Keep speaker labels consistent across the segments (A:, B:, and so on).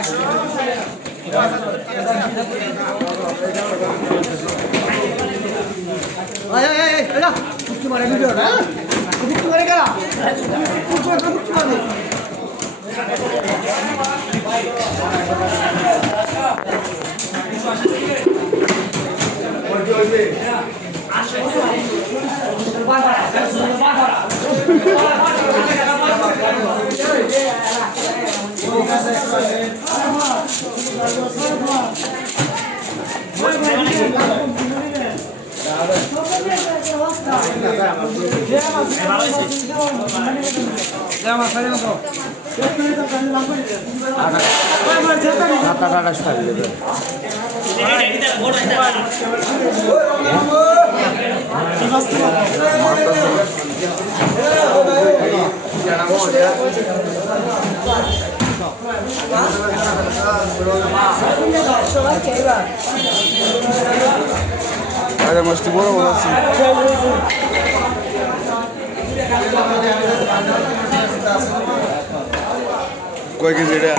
A: এই এই না কুচি মারে ভিডিও না? কুচি মারে কারা কুচি মারে কুচি মারে
B: আরে মাছটি বড় বড় আছে। কয় কেজি এটা?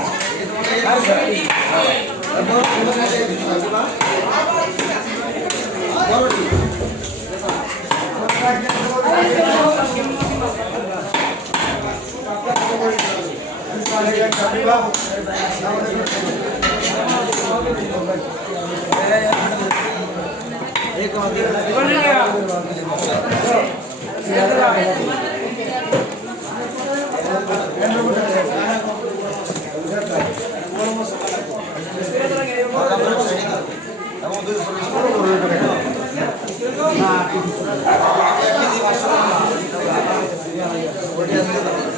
A: Gracias.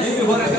A: போறேன்